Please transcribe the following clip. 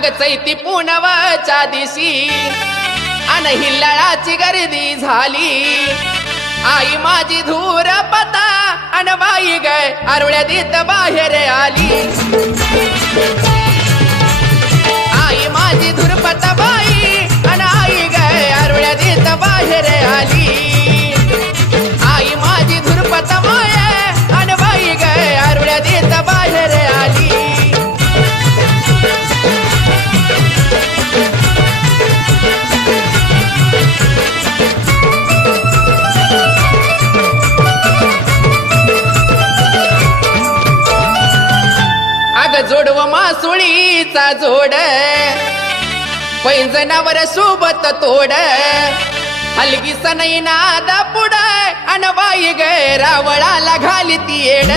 अग चैती पुनवाच्या दिशी अन हिल्लाळाची गर्दी झाली आई माझी धूर पता अन बाई गय आरुळ्या देत बाहेर आली आई माझी धुरपता बाई अन आई गय आरुळ्या देत बाहेर आली आई माझी धुरपता माय अन बाई गय आरुळ्या देत बाहेर आली जोडव मासुळीचा जोड पैंजनावर सोबत तोड हलगी सनई नादा पुढ अन बाई गय रावळाला घाली ती येड